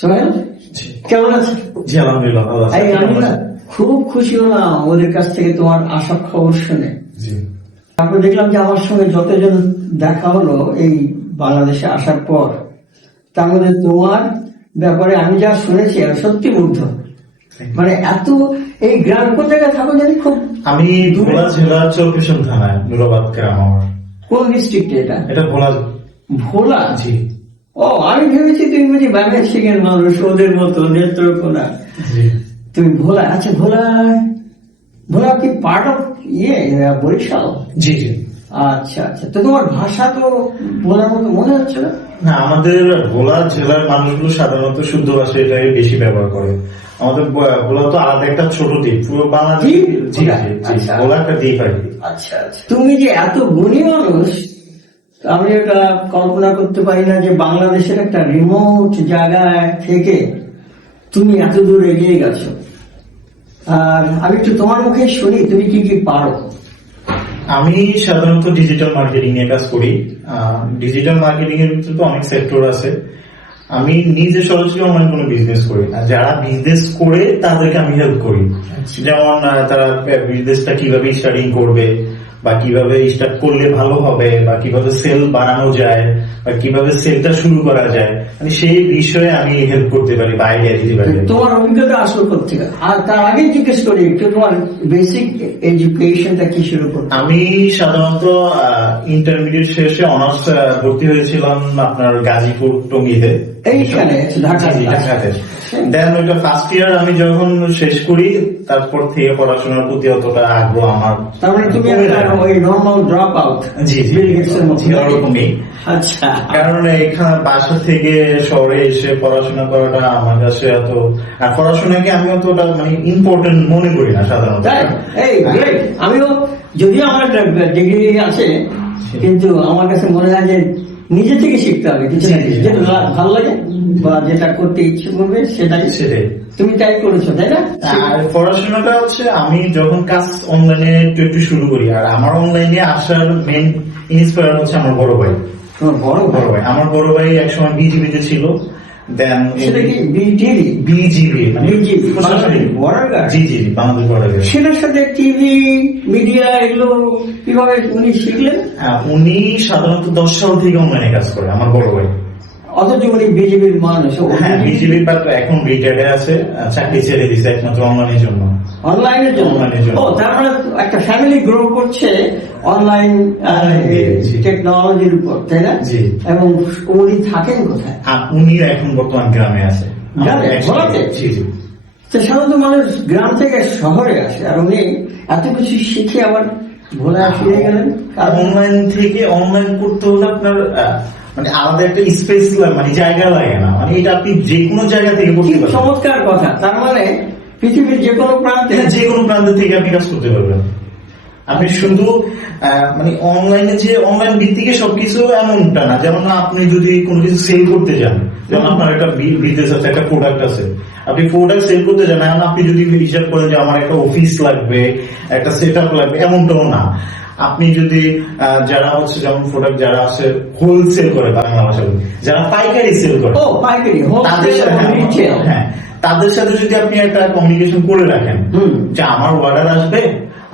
সোহেল কেমন আছে? জি আলহামদুলিল্লাহ ভালো আছি। আমি না খুব খুশি হলাম ওদের কাছ থেকে তোমার আসার খবর শুনে। জি তারপর দেখলাম যে আমার সঙ্গে যতজন দেখা হলো এই বাংলাদেশে আসার পর, তার মধ্যে তোমার ব্যাপারে আমি যা শুনেছি আমি সত্যি মুগ্ধ। মানে এত এই গ্রাম কোন জায়গায় থাকো জানি? খুব আমি ভোলা জেলা চৌকিশন থানায় নুরাবাদ গ্রাম আমার। কোন ডিস্ট্রিক্টে এটা? এটা ভোলা। ভোলা? জি। ও আমি ভেবেছি তুমি বুঝি বাংলাদেশের মানুষ, ওদের মতো নেত্রকোনা। জি তুমি ভোলা? আচ্ছা, ভোলা ভোলা কি পার্ট অফ বরিশাল? জি জি। আচ্ছা আচ্ছা, তো তোমার ভাষা তো ভোলার মতো মনে হচ্ছে না? না, আমাদের ভোলা জেলার মানুষগুলো সাধারণত শুদ্ধ ভাষা এটাই বেশি ব্যবহার করে। আমাদের ভোলা তো আলাদা একটা ছোট দ্বীপ, পুরো বাংলাদেশ। দ্বীপ? জি জি জি, আচ্ছা। ভোলা একটা দ্বীপ আর কি। আচ্ছা আচ্ছা, তুমি যে এত গুণী মানুষ, আমি এটা কল্পনা করতে পারি না যে বাংলাদেশের একটা রিমোট জায়গায় থেকে তুমি এত দূর এগিয়ে গেছো। আর আমি একটু তোমার মুখে শুনি তুমি কি কি পারো। আমি সাধারণত ডিজিটাল মার্কেটিং নিয়ে কাজ করি। ডিজিটাল মার্কেটিং এর ভিতরে তো অনেক সেক্টর আছে। আমি নিজে সরাসরি অনলাইন কোনো বিজনেস করি না, যারা বিজনেস করে তাদেরকে আমি হেল্প করি। যেমন তারা বিজনেসটা কিভাবে স্টার্টিং করবে, বা কিভাবে স্টার্ট করলে ভালো হবে, বা কিভাবে সেল বাড়ানো যায়, বা কিভাবে সেলটা শুরু করা যায়, মানে সেই বিষয়ে আমি হেল্প করতে পারি বা আইডিয়া দিতে পারি। তোমার অভিজ্ঞতা আসল থেকে। আর তার আগে জিজ্ঞেস করি একটু, তোমার বেসিক এডুকেশনটা কি শুরু করতে? আমি সাধারণত ইন্টারমিডিয়েট শেষে অনার্স ভর্তি হয়েছিলাম আপনার গাজীপুর টঙ্গীতে, এইখানে ঢাকাতে। দেন ওইটা ফার্স্ট ইয়ার আমি যখন শেষ করি, তারপর থেকে পড়াশোনার প্রতি অতটা আগ্রহ আমার। তার মানে তুমি ওই নর্মাল ড্রপ আউট? জি জি, ওরকমই। আচ্ছা, কারণ এখানে বাসা থেকে শহরে এসে পড়াশোনা করাটা আমার কাছে এত, আর পড়াশোনাকে আমি অতটা মানে ইম্পর্টেন্ট মনে করি না সাধারণত। আমিও যদিও আমার ডিগ্রি আছে, কিন্তু আমার কাছে মনে হয় যে নিজে থেকে শিখতে হবে কিছু না কিছু, যেটা ভালো লাগে বা যেটা করতে ইচ্ছে করবে সেটাই। তুমি তাই করেছো, তাই না? আর পড়াশোনাটা হচ্ছে আমি যখন কাজ অনলাইনে একটু শুরু করি, আর আমার অনলাইনে আসার মেন ইন্সপায়ার হচ্ছে আমার বড় ভাই। বড় ভাই? আমার বড় ভাই একসময় বিজিবিতে ছিল। দেন সেটা কি বিজিবি? বিজিবি মানে জি জি, বাংলাদেশ বর্ডার গার্ড। সেটার সাথে টিভি মিডিয়া এগুলো কিভাবে উনি শিখলেন? উনি সাধারণত 10 সাল থেকে অনলাইনে কাজ করে আমার বড় ভাই। অথচ উনি বিজেপির মানুষ। হ্যাঁ, বিজেপির এখন রিটায়ার্ডে আছে, চাকরি ছেড়ে দিয়েছে একমাত্র অনলাইনের জন্য। অনলাইনের জন্য? ও, তার মানে একটা ফ্যামিলি গ্রো করছে অনলাইন টেকনোলজির উপর, তাই না? জি। এবং উনি থাকেন কোথায়? উনি এখন বর্তমান গ্রামে আছে। জি জি। তো সাধারণত মানুষ গ্রাম থেকে শহরে আসে, আর উনি এত কিছু শিখে আবার ভোলায় ফিরে গেলেন। আর অনলাইন থেকে অনলাইন করতে হলে আপনার মানে আলাদা একটা স্পেস মানে জায়গা লাগে না, মানে এটা আপনি যে কোনো জায়গা থেকে করতে পারবেন। চমৎকার কথা। তার মানে পৃথিবীর যে কোনো প্রান্তে, যে কোনো প্রান্ত থেকে আপনি কাজ করতে পারবেন। আপনি শুধু মানে অনলাইনে যে অনলাইন ভিত্তিকে সবকিছু এমনটা না। যেমন আপনি যদি কোনো কিছু সেল করতে যান, যেমন আপনার একটা বিজনেস আছে, একটা প্রোডাক্ট আছে, আপনি প্রোডাক্ট সেল করতে যান, এখন আপনি যদি হিসাব করেন যে আমার একটা অফিস লাগবে, একটা সেট আপ লাগবে, এমনটাও না। আপনি যদি যারা হচ্ছে যেমন প্রোডাক্ট যারা আছে হোলসেল করে, বাংলা ভাষা যারা পাইকারি সেল করে, তাদের সাথে, হ্যাঁ, তাদের সাথে যদি আপনি একটা কমিউনিকেশন করে রাখেন যে আমার অর্ডার আসবে,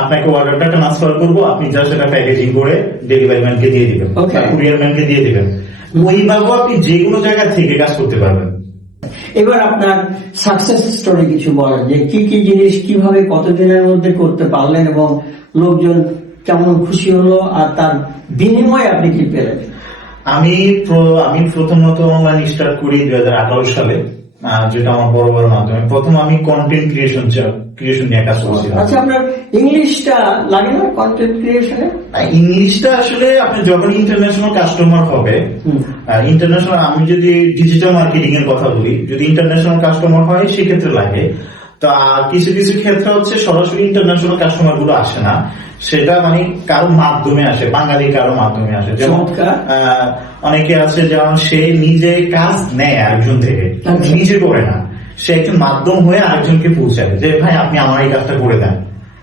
আপনাকে অর্ডারটা ট্রান্সফার করবো, আপনি জাস্ট এটা প্যাকেজিং করে ডেলিভারি ম্যানকে দিয়ে দিবেন, কুরিয়ার ম্যানকে দিয়ে দিবেন, ওইভাবে আপনি যে কোনো জায়গা থেকে কাজ করতে পারবেন। এবার আপনার সাকসেস স্টোরি কিছু বলেন, যে কি কি জিনিস কিভাবে কতদিনের মধ্যে করতে পারলেন এবং লোকজন কেমন খুশি হলো, আর তার বিনিময়ে আপনি কি পেলেন? আমি প্রথমত অনলাইন স্টার্ট করি 2018 সালে, যেটা আমার বড় মাধ্যমে। প্রথম আমি কন্টেন্ট ক্রিয়েশন নিয়ে কাজ করছিলাম। আচ্ছা, আপনার ইংলিশটা লাগে না কন্টেন্ট ক্রিয়েশনে? ইংলিশটা আসলে আপনি যখন ইন্টারন্যাশনাল কাস্টমার হবে, ইন্টারন্যাশনাল, আমি যদি ডিজিটাল মার্কেটিং এর কথা বলি, যদি ইন্টারন্যাশনাল কাস্টমার হয় সেক্ষেত্রে লাগে। তা কিছু কিছু ক্ষেত্রে হচ্ছে সরাসরি ইন্টারন্যাশনাল কাস্টমার গুলো আসে না, সেটা মানে কারো মাধ্যমে আসে, বাঙালি কারো মাধ্যমে আসে। যেমন অনেকে আছে যেমন সে নিজে কাজ নেয় আরেকজন থেকে, নিজে করে না, সে একজন মাধ্যম হয়ে আরেকজনকে পৌঁছায় যে ভাই আপনি আমার এই কাজটা করে দেন,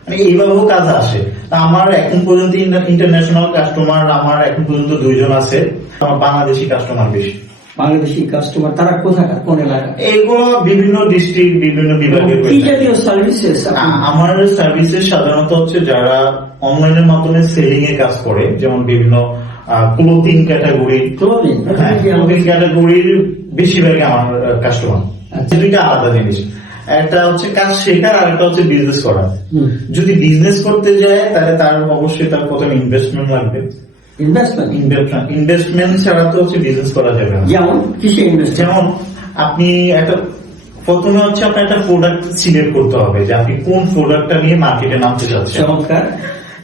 মানে এইভাবেও কাজ আসে। তা আমার এখন পর্যন্ত ইন্টারন্যাশনাল কাস্টমার আমার এখন পর্যন্ত 2 জন আছে, আমার বাংলাদেশি কাস্টমার বেশি। বাংলাদেশি কাস্টমার তারা কোথাকার, কোন এলাকা? এগুলো বিভিন্ন ডিস্ট্রিক্ট, বিভিন্ন বিভাগে কি জাতীয় সার্ভিসেস? আমার সার্ভিসেস সাধারণত হচ্ছে যারা অনলাইনের মাধ্যমে সেলিং এর কাজ করে, যেমন বিভিন্ন ক্লোথিং ক্যাটাগরি, ক্লোদিং ক্লোথিং ক্যাটাগরির বেশিরভাগই আমার কাস্টমার। দুইটা আলাদা জিনিস, একটা হচ্ছে কাজ শেখার আর একটা হচ্ছে বিজনেস করা। যদি বিজনেস করতে যায় তাহলে তার অবশ্যই তার প্রথমে ইনভেস্টমেন্ট লাগবে। ইনভেস্টমেন্ট ছাড়া তো হচ্ছে বিজনেস করা যাবে না। যেমন কিসে ইনভেস্ট? যেমন আপনি একটা প্রথমে হচ্ছে আপনার একটা প্রোডাক্ট সিলেক্ট করতে হবে যে আপনি কোন প্রোডাক্টটা নিয়ে মার্কেটে নামতে চাচ্ছেন। চমৎকার।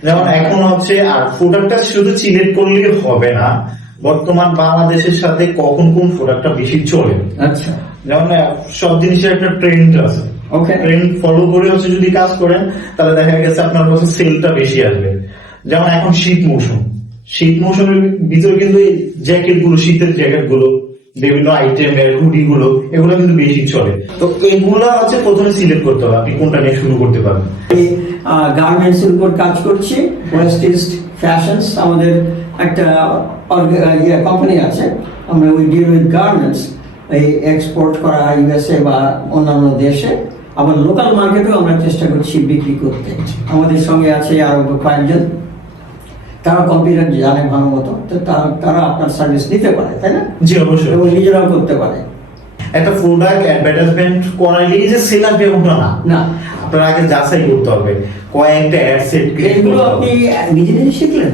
যেমন এখন হচ্ছে আর প্রোডাক্টটা শুধু সিলেক্ট করলে হবে না, বর্তমান বাংলাদেশের সাথে কখন কোন প্রোডাক্টটা বেশি চলে। আচ্ছা, যেমন সব জিনিসের একটা ট্রেন্ড আছে, ওকে। ট্রেন্ড ফলো করে হচ্ছে যদি কাজ করেন তাহলে দেখা গেছে আপনার কাছে সেলটা বেশি আসবে। যেমন এখন শীত মৌসুমের ভিতরে কিন্তু জ্যাকেট গুলো, শীতের জ্যাকেট গুলো, বিভিন্ন আইটেমের হুডি গুলো, এগুলো কিন্তু বেশি চলে। তো এগুলা হচ্ছে প্রথমে সিলেক্ট করতে হবে আপনি কোনটা নিয়ে শুরু করতে পারবেন। গার্মেন্টস এর উপর কাজ করছি, ওয়েস্ট ইস্ট ফ্যাশনস আমাদের একটা কোম্পানি আছে। আমরা উই ডিল উইথ গার্মেন্টস, এই এক্সপোর্ট করা ইউএসএ বা অন্যান্য দেশে, আবার লোকাল মার্কেটেও আমরা চেষ্টা করছি বিক্রি করতে। আমাদের সঙ্গে আছে আরো কয়েকজন, তারা কম্পিউটার জানে ভালো মতো, তো তারা আপনার সার্ভিস নিতে পারে, তাই না? জি অবশ্যই। এবং নিজেরাও করতে পারে। একটা প্রোডাক্ট অ্যাডভার্টাইজমেন্ট করাইলেই যে সেল আসবে এমনটা না, আপনার আগে যাচাই করতে হবে, কয়েকটা অ্যাড সেট এগুলো আপনি নিজে নিজে শিখলেন?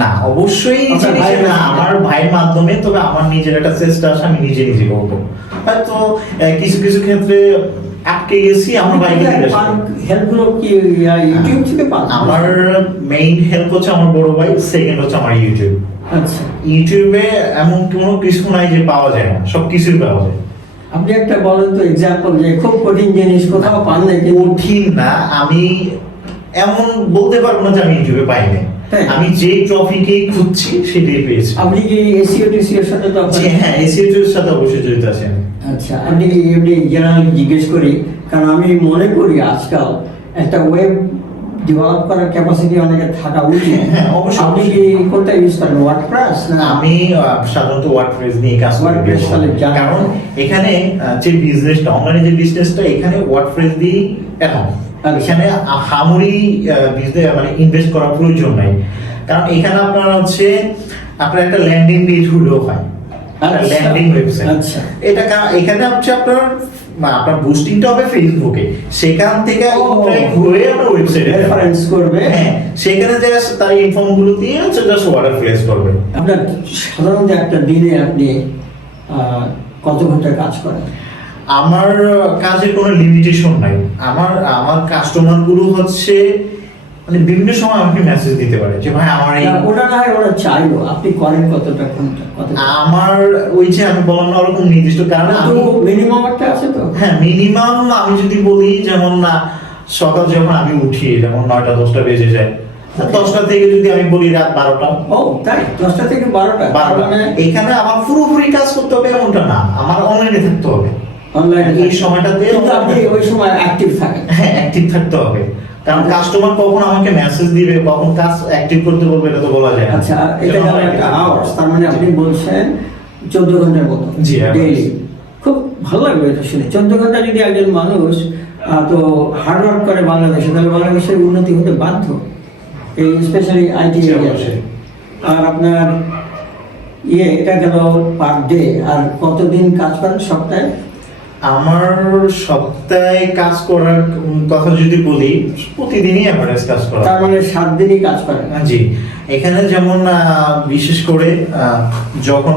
না, অবশ্যই না, আমার ভাইয়ের মাধ্যমে। তবে আমার নিজের একটা চেষ্টা আছে, আমি নিজে করবো। হয়তো কিছু কিছু ক্ষেত্রে আটকে গেছি, আমার ভাইকে হেল্প গুলো কি ইউটিউব থেকে পান? আমার মেইন হেল্প হচ্ছে আমার বড় ভাই, সেকেন্ড হচ্ছে আমার ইউটিউব। আচ্ছা, ইউটিউবে এমন কোনো কিছু নাই যে পাওয়া যায় না, সব কিছুই পাওয়া যায়। আপনি একটা বলেন তো এক্সাম্পল, যে খুব কঠিন জিনিস কোথাও পান না? কঠিন না, আমি এমন বলতে পারবো না যে আমি ইউটিউবে পাইনি। আমি যে টপিকেই খুঁজছি সেটাই পেয়েছি। আপনি কি এসইও টিসিও এর সাথে তো? হ্যাঁ, এসইও এর সাথে অবশ্যই জড়িত আছেন। আচ্ছা, আপনি কি এমনি জেনারেলি জিজ্ঞেস করি, কারণ আমি মনে করি আজকাল একটা ওয়েব ডেভেলপ করার ক্যাপাসিটি অনেকের থাকা উচিত। হ্যাঁ, অবশ্যই। আপনি কি কোনটা ইউজ করেন, ওয়ার্ডপ্রেস না? আমি সাধারণত ওয়ার্ডপ্রেস নিয়ে কাজ করি। ওয়ার্ডপ্রেস তাহলে কারণ এখানে যে বিজনেসটা, অনলাইনে যে বিজনেসটা, এখানে ওয়ার্ডপ্রেস দিয়ে এখন এখানে হামুরি বিজনেস মানে ইনভেস্ট করার প্রয়োজন নাই। কারণ এখানে আপনার হচ্ছে আপনার একটা ল্যান্ডিং পেজ হলেও হয়, ল্যান্ডিং ওয়েবসাইট। আচ্ছা, এটা এখানে হচ্ছে আপনার বুস্টিংটা হবে ফেসবুকে, সেখান থেকে ঘুরে আপনার ওয়েবসাইটে রেফারেন্স করবে। হ্যাঁ, সেখানে যে তার ইনফর্ম গুলো দিয়ে হচ্ছে জাস্ট অর্ডার প্লেস করবে। আপনার সাধারণত একটা দিনে আপনি কত ঘন্টা কাজ করেন? আমার কাজে কোনো লিমিটেশন নাই। আমার কাস্টমার গুলো হচ্ছে মানে বিভিন্ন সময় আমাকে মেসেজ দিতে পারে যে ভাই আমার এই, ওটা না হয় ওরা চাইলো, আপনি করেন কতটা ঘন্টা? আমার ওই যে আমি বললাম না ওরকম নির্দিষ্ট কারণে মিনিমাম একটা আছে তো? হ্যাঁ, মিনিমাম আমি যদি বলি, যেমন না সকাল যখন আমি উঠি, যেমন 9টা-10টা বেজে যায়, 10টা থেকে যদি আমি বলি রাত 12টা। ও তাই, 10টা থেকে 12টা? এখানে আমার পুরোপুরি কাজ করতে হবে এমনটা না, আমার অনলাইনে থাকতে হবে। অনলাইনে এই সময়টাতে আপনি ওই সময় অ্যাক্টিভ থাকেন? হ্যাঁ, অ্যাক্টিভ থাকতে হবে, কারণ কাস্টমার কখন আমাকে মেসেজ দিবে, কখন কাজ অ্যাক্টিভ করতে বলবে, এটা তো বলা যায় না। আচ্ছা, এটা গেল একটা আওয়ার্স, তার মানে আপনি বলছেন 14 ঘন্টার মতো ডেইলি। খুব ভালো লাগবে এটা শুনে। 14 ঘন্টা যদি একজন মানুষ তো হার্ডওয়ার্ক করে বাংলাদেশে, তাহলে বাংলাদেশের উন্নতি হতে বাধ্য, এই স্পেশালি আইটি এরিয়াতে। আর আপনার এটা গেল পার ডে। আর কতদিন কাজ করেন সপ্তাহে? আমার সপ্তাহে কাজ করার কথা যদি বলি, প্রতিদিনই এভারেজ কাজ করা। তার মানে 7 দিনই কাজ করেন? জি। এখানে যেমন বিশেষ করে যখন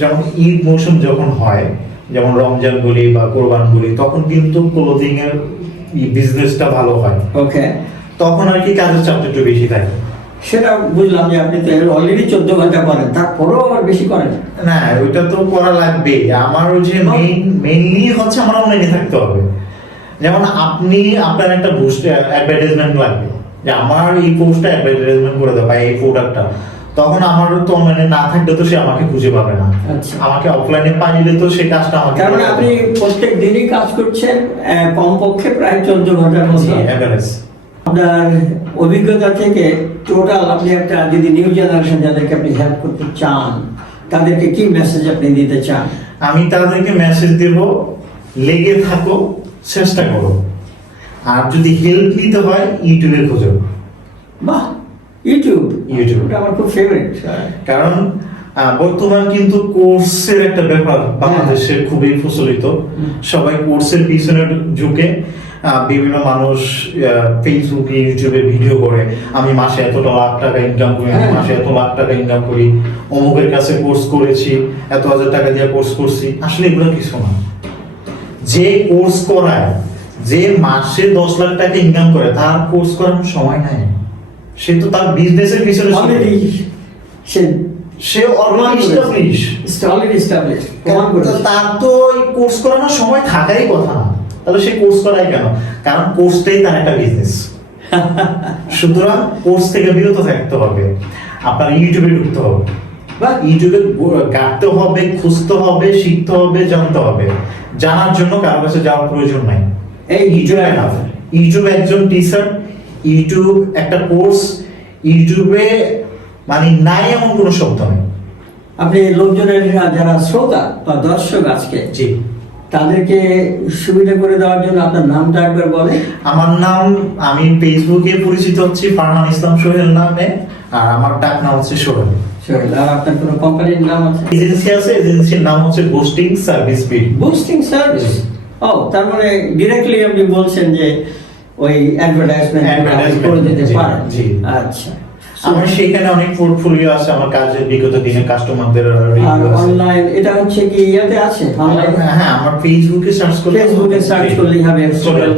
যেমন ঈদ মৌসুম যখন হয়, যেমন রমজান বলি বা কোরবান বলি, তখন কিন্তু ক্লোথিং এর বিজনেসটা ভালো হয়। ওকে, তখন আর কি কাজের চাপটা একটু বেশি থাকে। সেটা বুঝলাম যে আপনি তো অলরেডি 14 ঘন্টা করেন, তারপরেও আবার বেশি করেন না? ওইটা তো করা লাগবে। আমার ওই যে মেইনলি হচ্ছে আমার অনলাইনে থাকতে হবে। যেমন আপনি আপনার একটা বুস্ট অ্যাডভার্টাইজমেন্ট লাগবে, যে আমার এই পোস্টটা অ্যাডভার্টাইজমেন্ট করে দাও বা এই প্রোডাক্টটা, তখন আমার তো অনলাইনে না থাকলে তো সে আমাকে খুঁজে পাবে না। আচ্ছা, আমাকে অফলাইনে পাইলে তো সেই কাজটা আমাকে। তার মানে আপনি প্রত্যেক দিনই কাজ করছেন কমপক্ষে প্রায় 14 ঘন্টার মতো এভারেজ। আপনার অভিজ্ঞতা থেকে টোটাল আপনি একটা যদি নিউ জেনারেশন যাদেরকে আপনি হেল্প করতে চান, তাদেরকে কি মেসেজ আপনি দিতে চান? আমি তাদেরকে মেসেজ দেব, লেগে থাকো, চেষ্টা করো, আর যদি হেল্প নিতে হয় ইউটিউবে খোঁজো। বাহ, ইউটিউব ইউটিউব। এটা আমার খুব ফেভারিট। কারণ বর্তমান কিন্তু কোর্সের একটা ব্যাপার বাংলাদেশে খুবই প্রচলিত। সবাই কোর্সের পিছনে ঝুঁকে, বিভিন্ন মানুষ ফেসবুকে ইউটিউবে ভিডিও করে, আমি মাসে এতটা লাখ টাকা ইনকাম করি, আমি মাসে এত লাখ টাকা ইনকাম করি, অমুকের কাছে কোর্স করেছি, এত হাজার টাকা দিয়ে কোর্স করছি। আসলে এগুলো কিছু না। যে কোর্স করায়, যে মাসে 10 লাখ টাকা ইনকাম করে, তার কোর্স করার সময় নাই। সে তো তার বিজনেসের পিছনে অলরেডি সে অলরেডি এস্টাবলিশ প্রমাণ করেছে। তার তো এই কোর্স করানোর সময় থাকারই কথা না, তাহলে সে কোর্স করায় কেন? কারণ কোর্সটাই তার একটা বিজনেস। সুতরাং কোর্স থেকে বিরত থাকতে হবে, আপনার ইউটিউবে ঢুকতে হবে, বা ইউটিউবে গাঁটতে হবে, খুঁজতে হবে, শিখতে হবে, জানতে হবে। জানার জন্য কারো কাছে যাওয়ার প্রয়োজন নাই। এই ইউটিউব একজন টিচার, ইউটিউব একটা কোর্স, ইউটিউবে মানে নাই এমন কোনো শব্দ নেই। আপনি লোকজনের যারা শ্রোতা বা দর্শক আজকে, জি, তাদেরকে সুবিধা করে দেওয়ার জন্য আপনার নামটা একবার বলে। আমার নাম, আমি ফেসবুকে পরিচিত হচ্ছি ফারহান ইসলাম সোহেল নামে, আর আমার ডাক নাম হচ্ছে সোহেল। আর আপনার কোনো কোম্পানির নাম আছে? এজেন্সি আছে, এজেন্সির নাম হচ্ছে বুস্টিং সার্ভিস বিড। Boosting service. ও, তার মানে ডিরেক্টলি আপনি বলছেন যে ওই অ্যাডভার্টাইজমেন্ট করে দিতে পারেন। জি। আচ্ছা, আমার সেখানে অনেক পোর্টফোলিও আছে, আমার কাজের বিগত দিনে কাস্টমারদের আর রিভিউ আছে। অনলাইন এটা হচ্ছে কি ইয়াতে আছে অনলাইন? হ্যাঁ, আমার ফেসবুকে সার্চ করলে, ফেসবুকে সার্চ করলেই হবে সোহেল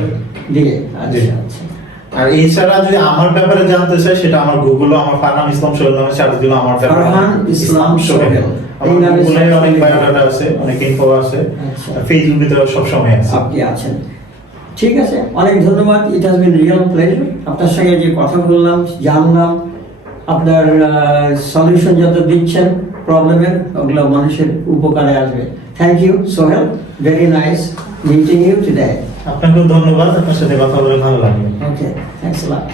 দিয়ে। আচ্ছা আচ্ছা। আর এছাড়া যদি আমার ব্যাপারে জানতে চাই, সেটা আমার গুগলে আমার ফারহান ইসলাম সোহেল নামে সার্চ দিলে আমার ব্যাপারে ফারহান ইসলাম সোহেল এই নামে অনেক বায়োডাটা আছে, অনেক ইনফো আছে। আচ্ছা। ফেসবুকে তো সব সময় আছে। আপনি আছেন, ঠিক আছে, অনেক ধন্যবাদ। It has been real pleasure আপনার সঙ্গে যে কথা বললাম, জানলাম আপনার সলিউশন যত দিচ্ছেন প্রবলেমের, ওগুলো মানুষের উপকারে আসবে। Thank you Sohel, very nice meeting you today. আপনাকেও ধন্যবাদ, আপনার সাথে কথা বলে ভালো লাগলো। Okay, thanks a lot.